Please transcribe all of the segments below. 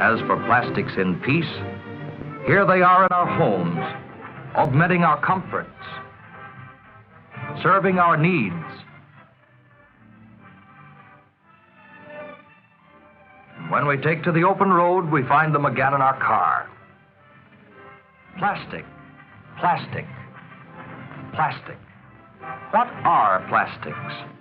As for plastics in peace, here they are in our homes, augmenting our comforts, serving our needs. When we take to the open road, we find them again in our car. Plastic, plastic, plastic. What are plastics?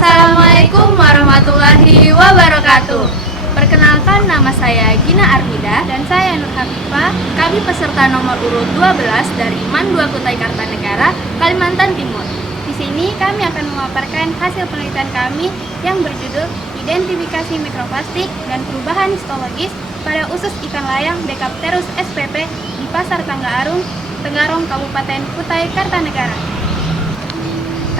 Assalamualaikum warahmatullahi wabarakatuh. Perkenalkan, nama saya Gina Armida dan saya Nur Hafifah. Kami peserta nomor urut 12 dari MAN 2 Kutai Kartanegara, Kalimantan Timur. Di sini kami akan memaparkan hasil penelitian kami yang berjudul Identifikasi Mikroplastik dan Perubahan Histologis pada Usus Ikan Layang Decapterus spp di Pasar Tangga Arum, Tenggarong, Kabupaten Kutai Kartanegara.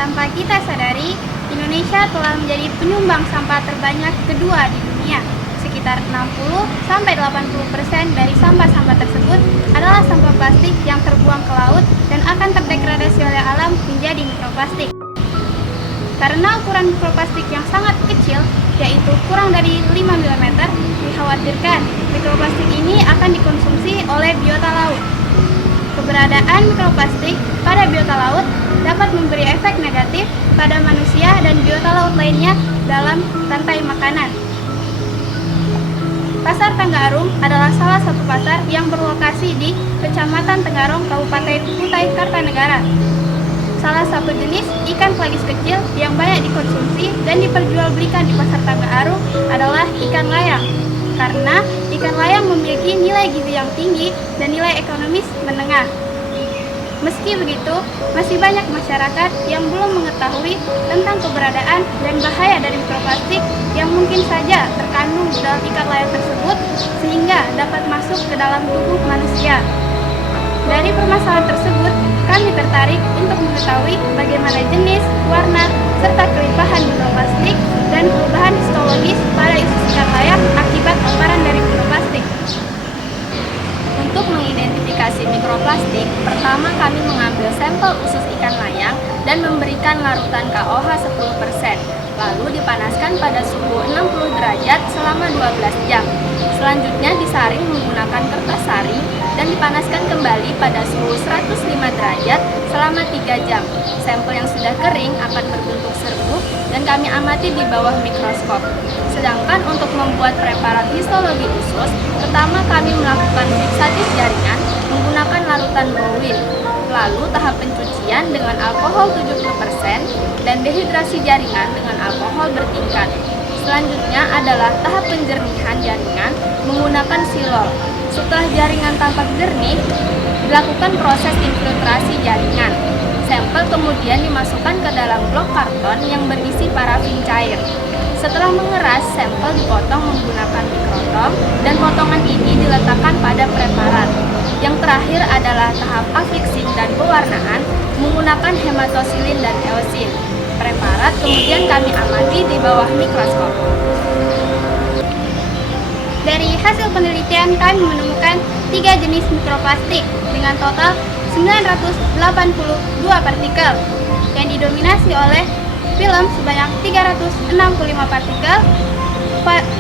Tanpa kita sadari, Indonesia telah menjadi penyumbang sampah terbanyak kedua di dunia. Sekitar 60-80% dari sampah-sampah tersebut adalah sampah plastik yang terbuang ke laut dan akan terdegradasi oleh alam menjadi mikroplastik. Karena ukuran mikroplastik yang sangat kecil, yaitu kurang dari 5 mm, dikhawatirkan mikroplastik ini akan dikonsumsi oleh biota laut. Keberadaan mikroplastik pada biota laut dapat memberi efek negatif pada manusia dan biota laut lainnya dalam rantai makanan. Pasar Tangga Arum adalah salah satu pasar yang berlokasi di Kecamatan Tenggarong, Kabupaten Kutai Kartanegara. Salah satu jenis ikan pelagis kecil yang banyak dikonsumsi dan diperjualbelikan di Pasar Tangga Arum adalah ikan layang. Karena ikan layang memiliki nilai gizi yang tinggi dan nilai ekonomis menengah. Meski begitu, masih banyak masyarakat yang belum mengetahui tentang keberadaan dan bahaya dari mikroplastik yang mungkin saja terkandung dalam ikan layang tersebut sehingga dapat masuk ke dalam tubuh manusia. Dari permasalahan tersebut, kami tertarik untuk mengetahui bagaimana jenis, warna, serta kelimpahan mikroplastik dan perubahan histologis pada usus ikan layang akibat paparan dari mikroplastik. Untuk mengidentifikasi mikroplastik, pertama kami mengambil sampel usus ikan layang dan memberikan larutan KOH 10%, lalu dipanaskan pada suhu 60 derajat selama 12 jam. Selanjutnya disaring menggunakan kertas saring dan dipanaskan kembali pada suhu 105 derajat selama 3 jam. Sampel yang sudah kering akan berbentuk serbuk dan kami amati di bawah mikroskop. Sedangkan untuk membuat preparat histologi usus, pertama kami melakukan fiksatif jaringan menggunakan larutan bowil. Lalu tahap pencucian dengan alkohol 70% dan dehidrasi jaringan dengan alkohol bertingkat. Selanjutnya adalah tahap penjernihan jaringan menggunakan silol. Setelah jaringan tampak jernih, dilakukan proses infiltrasi jaringan. Sampel kemudian dimasukkan ke dalam blok karton yang berisi parafin cair. Setelah mengeras, sampel dipotong menggunakan mikrotom dan potongan ini diletakkan pada preparat. Yang terakhir adalah tahap afixing dan pewarnaan menggunakan hematosilin dan eosin. Preparat kemudian kami amati di bawah mikroskop. Dari hasil penelitian kami menemukan 3 jenis mikroplastik dengan total 982 partikel yang didominasi oleh film sebanyak 365 partikel,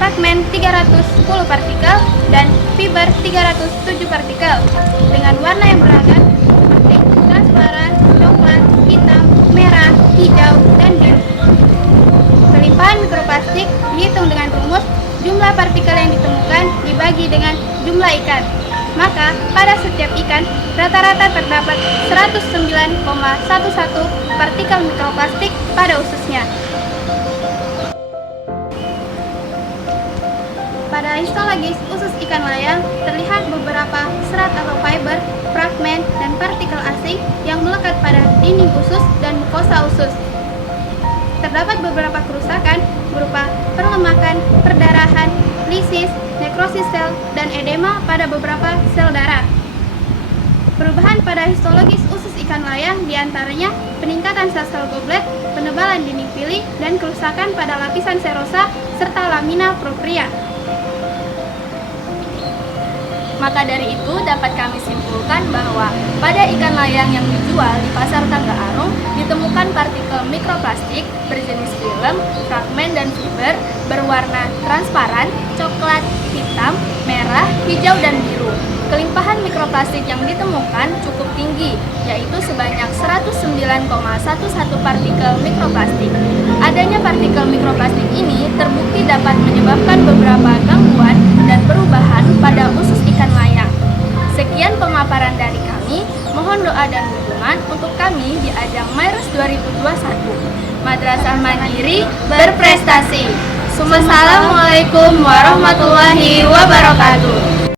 fragmen 310 partikel, dan fiber 307 partikel dengan warna yang beragam seperti transparan, coklat, hitam, merah, hijau, dan biru. Kelimpahan mikroplastik dihitung dengan rumus jumlah partikel yang ditemukan dibagi dengan jumlah ikan. Maka pada setiap ikan rata-rata terdapat 109,11 partikel mikroplastik pada ususnya. Pada histologis usus ikan layang terlihat beberapa serat atau fiber, fragmen, dan partikel asing yang melekat pada dinding usus dan mukosa usus. Terdapat beberapa kerusakan berupa perlemakan, perdarahan, lisis, nekrosis sel, dan edema pada beberapa sel darah. Perubahan pada histologis usus ikan layang diantaranya peningkatan sel-sel goblet, penebalan dinding pili, dan kerusakan pada lapisan serosa serta lamina propria. Maka dari itu dapat kami simpulkan menemukan bahwa pada ikan layang yang dijual di pasar Tangga Arung ditemukan partikel mikroplastik berjenis film, fragmen, dan fiber berwarna transparan, coklat, hitam, merah, hijau, dan biru. Kelimpahan mikroplastik yang ditemukan cukup tinggi, yaitu sebanyak 109,11 partikel mikroplastik. Adanya partikel mikroplastik ini terbukti dapat menyebabkan beberapa gangguan dan perubahan pada usus ikan layang. Sekian pemaparan dari kami, mohon doa dan dukungan untuk kami di ajang Mairus 2021. Madrasah Mandiri berprestasi. Wassalamualaikum warahmatullahi wabarakatuh.